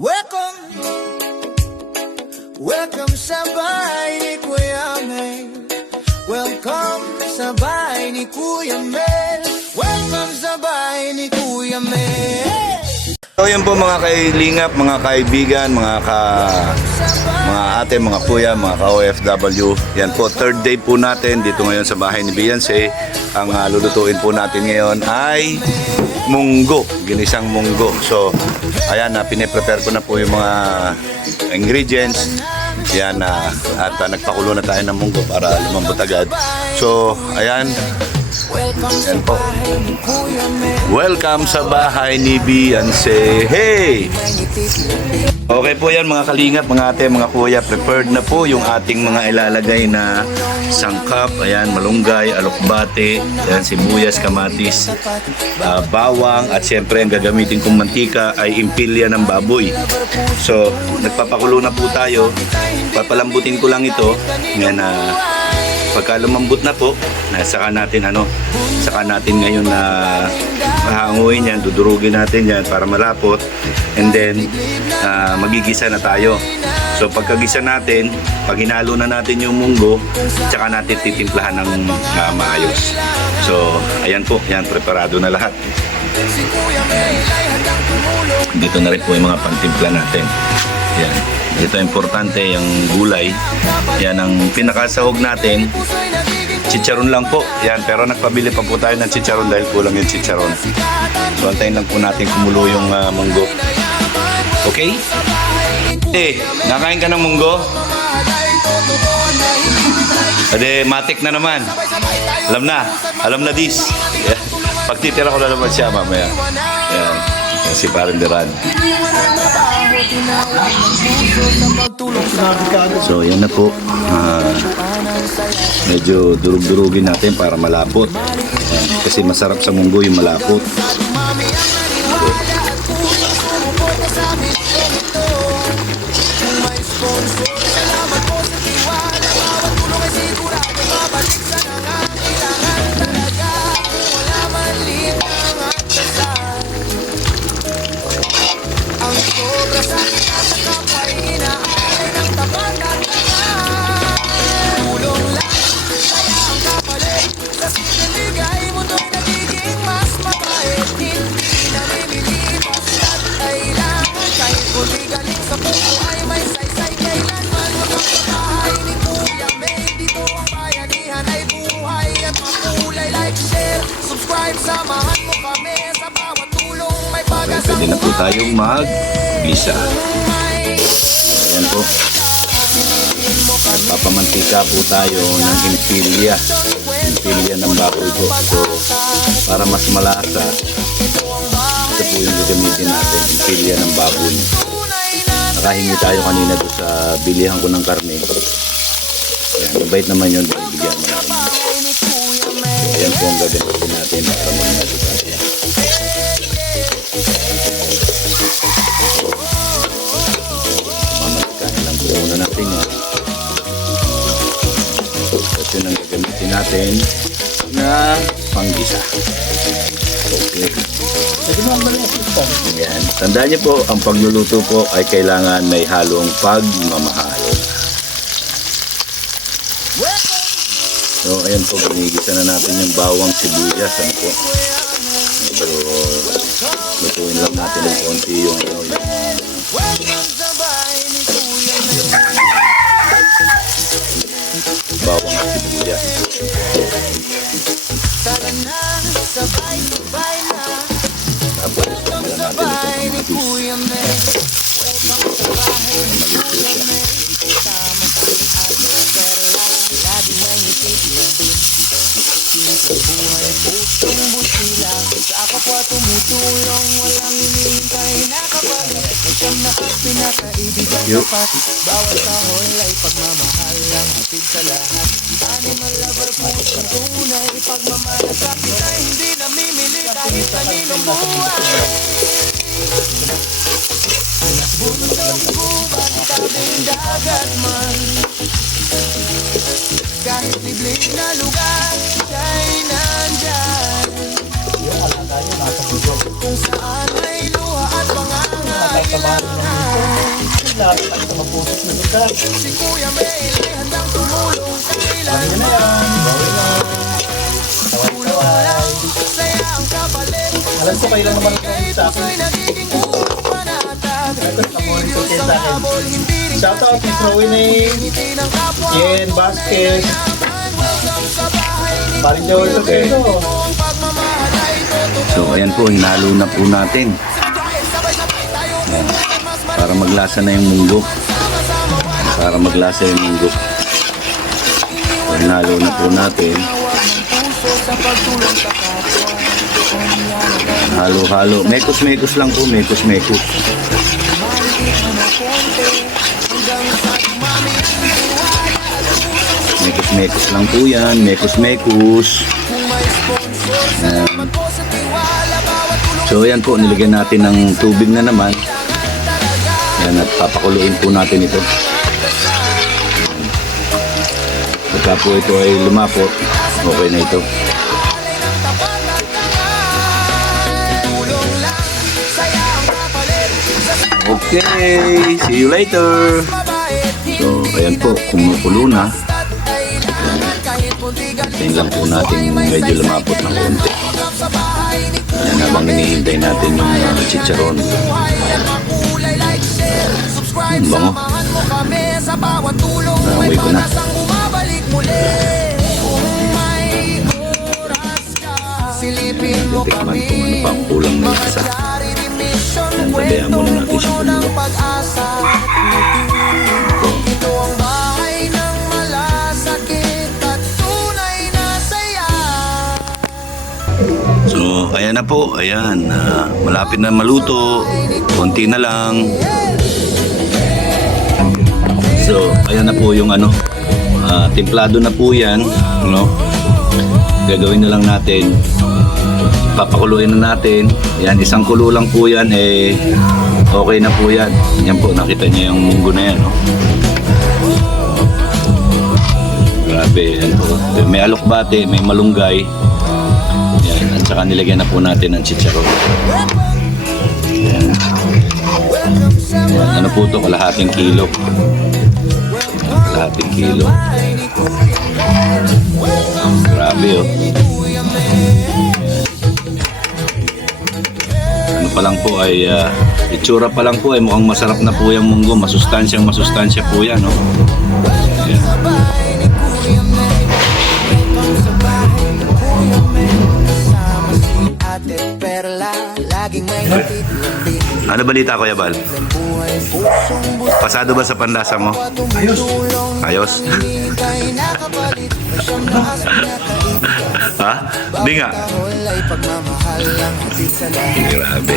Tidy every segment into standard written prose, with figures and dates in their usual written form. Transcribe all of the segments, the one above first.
Welcome, welcome sa bahay ni Kuya Mel. Welcome sa bahay ni Kuya Mel. Welcome sa bahay ni Kuya Mel. So yun po mga kailingap, mga kaibigan, mga ate, mga kuya, mga ka-OFW. Yan po, third day po natin dito ngayon sa bahay ni Beyonce. Ang lulutuin po natin ngayon ay munggo, ginisang munggo. So, ayan, pine-prepare ko na po yung mga ingredients. Yan, at nagpakulo na tayo ng munggo para lumambot agad. So, ayan. Yan po. Welcome sa bahay ni Beyonce. Hey! Okay po yan mga kalingap, mga ate, mga kuya. Prepared na po yung ating mga ilalagay na sangkap. Ayan, malunggay, alokbate, ayan, sibuyas, kamatis, bawang, at syempre ang gagamitin kong mantika ay impilya ng baboy. So, nagpapakulo na po tayo. Papalambutin ko lang ito. Yan, pagka lumambot na po, saka natin ngayon na hahanguin yan, dudurugin natin yan para malapot, and then magigisa na tayo. So pagkagisa natin, pag hinalo na natin yung munggo, saka natin titimplahan ng maayos. So ayan po, yan, preparado na lahat. Dito na rin po yung mga pantimpla natin. Yan. Ito importante, yung gulay. Yan ang pinakasahog natin. Chicharon lang po. Yan, pero nagpabili pa po tayo ng chicharon dahil kulang yung chicharon. So antayin lang po natin kumulo yung munggo. Okay? Nakain ka ng munggo? Ade, matik na naman. Alam na this. Yan. Pagtitira ko na naman siya mamaya. Yan. Si Parinderan. So yan na po, medyo durug-durugin natin para malapot. Kasi masarap sa munggo yung malapot. Pwede na po tayong mag-gisa. Ayan po. Papamantika po tayo ng impilya. Impilya ng baboy po. So, para mas malasa, ito po yung gagamitin natin. Impilya ng baboy. Nakahingi tayo kanina doon sa bilihan ko ng karne. Ayan, mabait naman yun. Bigyan mo natin. Ayan po ang gagamitin natin para mag-nasa tayo. Mamatikain lang po muna natin yan. Ito yung gagamitin natin na panggisa. Okay. Ayan. Tandaan niyo po, ang pagluluto po ay kailangan may halong pagmamahal. So, ayan po, ginigisa na natin yung bawang sibuyas. Ano po? Medyo lutuin lang natin ng konti yung bawang at sibuyas. Tapos, pagmala natin ito ng matis. Tumutulong, walang hinihintay, nakabalik siyang pinakaibigan dapat. Bawat tahol ay pagmamahal lang hatid sa lahat. Animal lover, pusong tunay, pagmamalasakit ay hindi namimili kahit kaninong buhay. Bundok, gubat, tabing dagat man, kahit liblig na lugar, siya'y nandyan. Kung saan may luha at pangangailangan, Lahat tayo sa mapusos na lugar. Si Kuya Mel ay handang tumulong kailan Ano na yan? Bawal na. Tawag-tawag. saya ang kapalit. Alam ko kailan naman ang sa akin. Puso'y nagiging urong panatag. Video Video sa habol, hindi rin Shoutout kay Crowinay, ngiti ng kapwa. Jen Vasquez, Hanggang sa bahay ni Paring Joel Okay. Toquedo. ang pagmamahal ay totoo. So ayan po, hinalo na po natin. Sabay-sabay tayo Ayan. Para maglasa na yung munggo. Para maglasa yung munggo. So, hinalo na po natin. puso sa pagtulong sa kapwa. Halo-halo. Mekos-mekos lang po, mekos-mekos. Mekos-mekos lang po yan, mekos-mekos. Ayan. So ayan po, nilagyan natin ng tubig na naman. Ayan, at papakuluin po natin ito. Pagka po ito ay lumapot, okay na ito. Okay, see you later. So, ayan po, kumukulo na. Hintayin lang po natin medyo lumapot ng konti. Ayan, habang hinihintay natin yung chicharon. Ang bango. Naamoy ko na. Silipin mo Tikman kami. kung ano pa ang kulang na lasa. Ayan, tabihan muna natin siya ng kumulo. pag-asa. Ito ang bahay ng malasakit at tunay na saya. So, ayan na po. Ayan. Malapit na maluto. Konti na lang. So, ayan na po yung ano. Templado na po yan. No? Gagawin na lang natin. Papakuluin na natin. Ayan, isang kulo lang po yan. Okay na po yan. Yan po, nakita niyo yung munggo na yan. No? Grabe. Yan po. May alokbate, may malunggay. Yan, at saka nilagyan na po natin ng chicharon. Yan. Yan, ano po ito? Kalahating kilo. Kalahating kilo. Grabe oh. Ano pa lang po ay itsura pa lang po ay mukhang masarap na po yung munggo. Masustansyang masustansya po yan. Oh. Yan. Ate Perla, laging may hatid-hatid. Ano balita Kuya Bal? Buhay pusong buto. Pasado ba sa panlasa mo? Tumutulong Ayos? kay nakapalit. Siyang lakas pinakaibig. Ha? Di nga. Tahol ay pagmamahal ang hatid sa lahat. Grabe.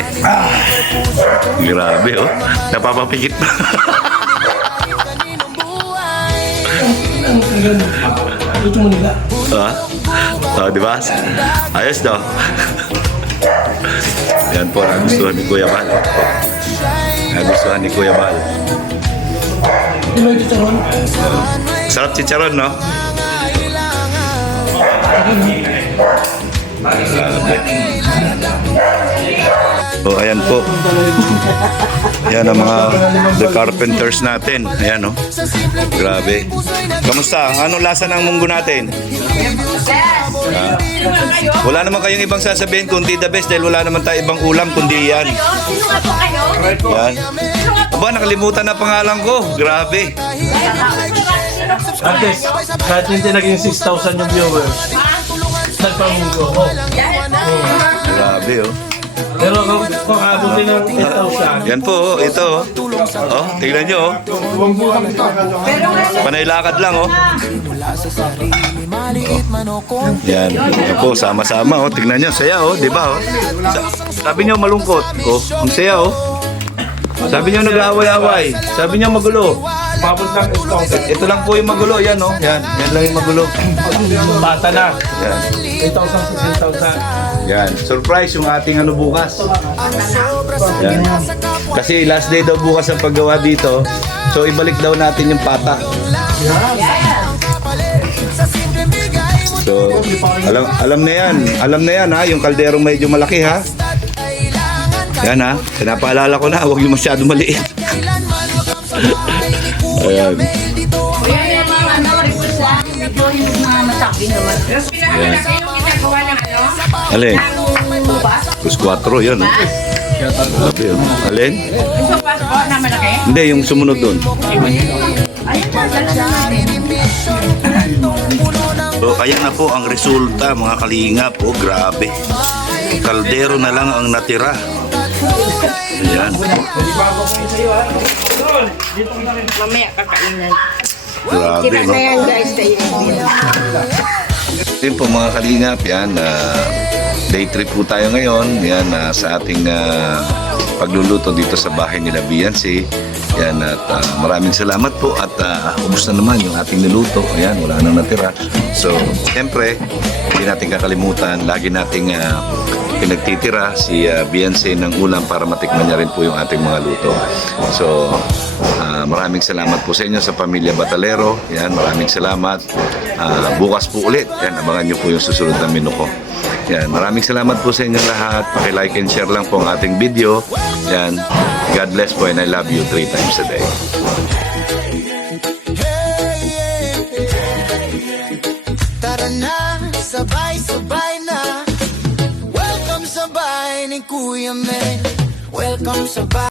Grabe oh. Napapapikit pa. Kaninong buhay. Ito mo nila. Ha? Oh, di ba? Ayos daw. Yan po, nagustuhan ni Kuya Bal. Nagustuhan ni Kuya Bal. Ino yung chicharon. Sarap chicharon, no? So, ayan po. Ayan ang mga the carpenters natin. Ayan, no? Grabe. Kamusta? Anong lasa ng munggo natin? Ha? Wala naman kayong ibang sasabihin kundi the best dahil wala naman tayo ibang ulam kundi yan. Sino nga po kayo? Yan. Aba, nakalimutan na pangalan ko. Grabe. Artist, kahit hindi naging 6,000 yung viewers, nagpamunggo ko. Grabe, oh. Pero kung abutin ng 8,000, Yan po, oh. Ito, oh. Oh, tignan nyo, oh. Panay lakad lang, oh. Maliit man o konti. Yan. Yan po, sama-sama, oh. Tignan nyo, saya, oh. Di ba, oh. Sabi nyo malungkot. Oh, ang saya, oh. Sabi nyo nag-aaway-away. Sabi nyo magulo. papuntang Esconga. Ito lang po yung magulo, yan, oh. Yan, yan lang yung magulo. Bata na. Yan. 8,000, 16,000. Yan. Surprise yung ating ano bukas. Yan. Kasi last day daw bukas ang paggawa dito. So ibalik daw natin yung patak. So alam na yan. Alam na yan ha, yung kalderong medyo malaki ha. Yan ha, pinapaalala ko na, huwag yung masyado maliit. Ayan. Kuya, yung mga ano, request lang. Ito yung mga masabi naman. Yung ginagawa ng ano? Alin? Ang bus? Plus 4, yan. Grabe, oh. Alin? Yung bus po na malaki? Hindi, yung sumunod doon. Ayun na, dala natin. So, ayan na po ang resulta, mga kalingap. Oh, grabe. Kaldero na lang ang natira. Ayan. Mamaya kakainan. Grabe, Tira no? na yan guys, tayo. Yun po mga kalingap, yan, day trip po tayo ngayon, yan, sa ating pagluluto dito sa bahay nila Beyonce. Yan, at maraming salamat po at ubos na naman yung ating niluto. Ayan, wala nang natira. So, siyempre, hindi natin kakalimutan, lagi nating pinagtitira si Beyonce ng ulam para matikman niya rin po yung ating mga luto. So, maraming salamat po sa inyo sa Pamilya Batalero. Yan, maraming salamat. Bukas po ulit. Yan, abangan niyo po yung susunod na menu ko. Yan, maraming salamat po sa inyong lahat. Paki-like and share lang po ang ating video. Yan, God bless po and I love you 3 times a day. Tara na, sabay-sabay na. Welcome sa bahay ni Kuya Mel. Welcome sa bahay.